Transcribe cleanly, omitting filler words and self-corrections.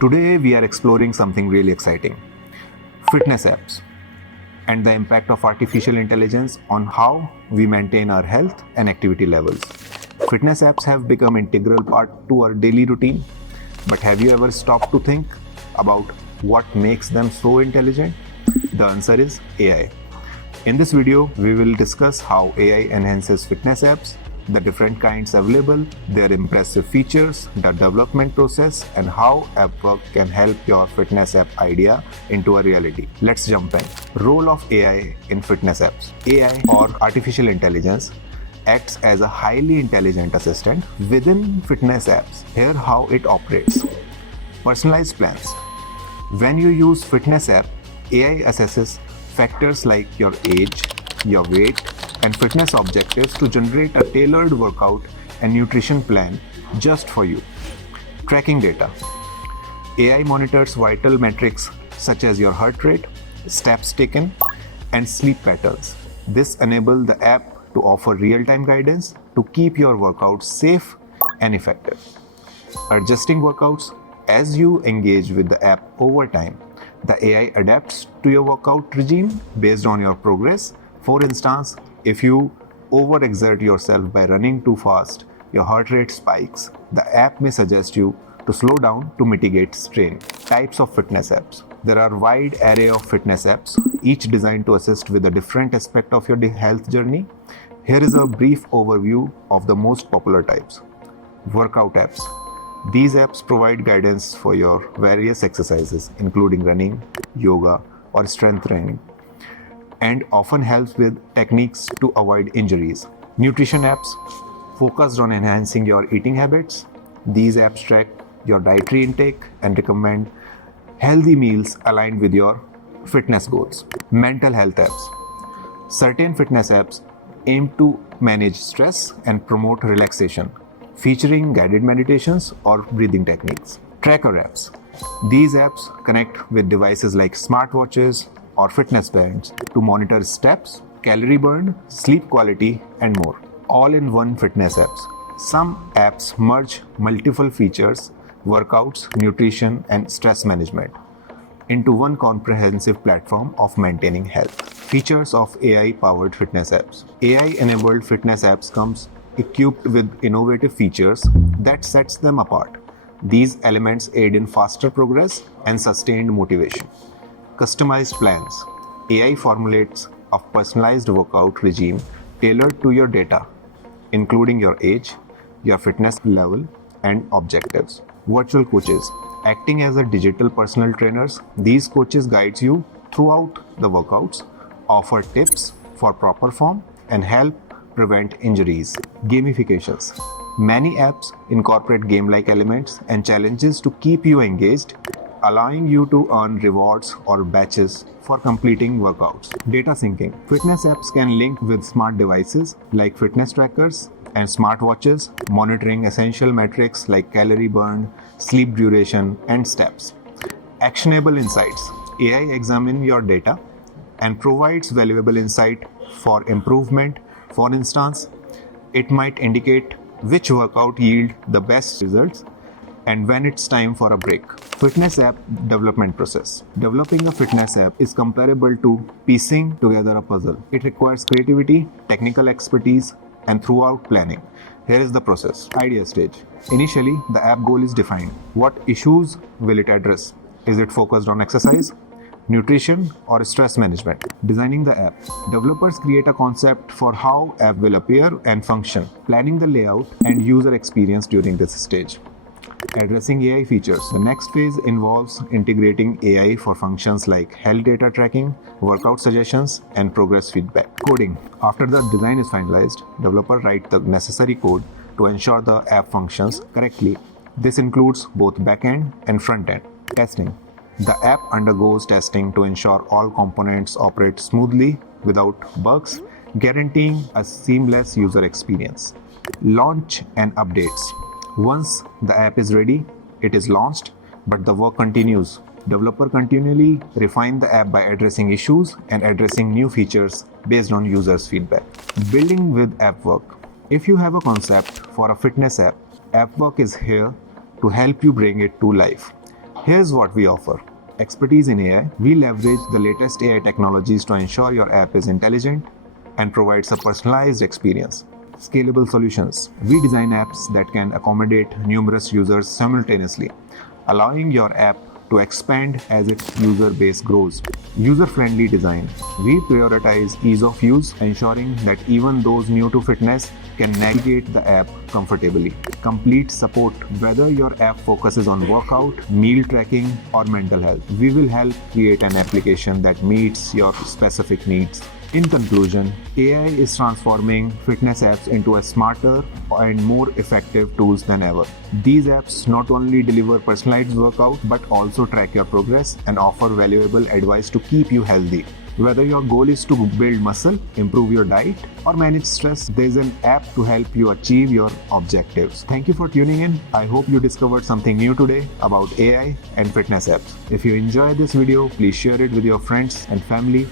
Today we are exploring something really exciting: fitness apps and the impact of artificial intelligence on how we maintain our health and activity levels. Fitness apps have become an integral part to our daily routine, but have you ever stopped to think about what makes them so intelligent? The answer is AI. In this video, we will discuss how AI enhances fitness apps, the different kinds available, their impressive features, the development process, and how Appwrk can help your fitness app idea into a reality. Let's jump in. Role of AI in fitness apps. AI, or artificial intelligence, acts as a highly intelligent assistant within fitness apps. Here how it operates. Personalized plans. When you use fitness app, AI assesses factors like your age, your weight, and fitness objectives to generate a tailored workout and nutrition plan just for you. Tracking data. AI monitors vital metrics such as your heart rate, steps taken, and sleep patterns. This enables the app to offer real-time guidance to keep your workouts safe and effective. Adjusting workouts. As you engage with the app over time, the AI adapts to your workout regime based on your progress. For instance, if you overexert yourself by running too fast, your heart rate spikes. The app may suggest you to slow down to mitigate strain. Types of fitness apps. There are a wide array of fitness apps, each designed to assist with a different aspect of your health journey. Here is a brief overview of the most popular types. Workout apps. These apps provide guidance for your various exercises, including running, yoga, or strength training, and often helps with techniques to avoid injuries. Nutrition apps focused on enhancing your eating habits. These apps track your dietary intake and recommend healthy meals aligned with your fitness goals. Mental health apps. Certain fitness apps aim to manage stress and promote relaxation, featuring guided meditations or breathing techniques. Tracker apps. These apps connect with devices like smartwatches or fitness bands to monitor steps, calorie burn, sleep quality, and more. All in one fitness apps. Some apps merge multiple features, workouts, nutrition, and stress management into one comprehensive platform of maintaining health. Features of AI-powered fitness apps. AI-enabled fitness apps comes equipped with innovative features that sets them apart. These elements aid in faster progress and sustained motivation. Customized plans. AI formulates a personalized workout regime tailored to your data, including your age, your fitness level, and objectives. Virtual coaches. Acting as a digital personal trainers, these coaches guide you throughout the workouts, offer tips for proper form, and help prevent injuries. Gamifications. Many apps incorporate game-like elements and challenges to keep you engaged, allowing you to earn rewards or badges for completing workouts. Data syncing. Fitness apps can link with smart devices like fitness trackers and smartwatches, monitoring essential metrics like calorie burn, sleep duration, and steps. Actionable Insights. AI examines your data and provides valuable insight for improvement. For instance, it might indicate which workout yield the best results and when it's time for a break. Fitness app development process. Developing a fitness app is comparable to piecing together a puzzle. It requires creativity, technical expertise, and throughout planning. Here is the process. Idea stage. Initially, the app goal is defined. What issues will it address? Is it focused on exercise, nutrition, or stress management? Designing the app. Developers create a concept for how app will appear and function, planning the layout and user experience during this stage. Addressing AI features. The next phase involves integrating AI for functions like health data tracking, workout suggestions, and progress feedback. Coding. After the design is finalized, developers write the necessary code to ensure the app functions correctly. This includes both back-end and front-end. Testing. The app undergoes testing to ensure all components operate smoothly without bugs, guaranteeing a seamless user experience. Launch and updates. Once the app is ready, it is launched, but the work continues. Developers continually refine the app by addressing issues and addressing new features based on users' feedback. Building with Appwrk. If you have a concept for a fitness app, Appwrk is here to help you bring it to life. Here's what we offer. Expertise in AI. We leverage the latest AI technologies to ensure your app is intelligent and provides a personalized experience. Scalable Solutions. We design apps that can accommodate numerous users simultaneously, allowing your app to expand as its user base grows. User-friendly design. We prioritize ease of use, ensuring that even those new to fitness can navigate the app comfortably. Complete support. Whether your app focuses on workout, meal tracking, or mental health, we will help create an application that meets your specific needs. In conclusion, AI is transforming fitness apps into a smarter and more effective tools than ever. These apps not only deliver personalized workout but also track your progress and offer valuable advice to keep you healthy. Whether your goal is to build muscle, improve your diet, or manage stress, there is an app to help you achieve your objectives. Thank you for tuning in. I hope you discovered something new today about AI and fitness apps. If you enjoyed this video, please share it with your friends and family.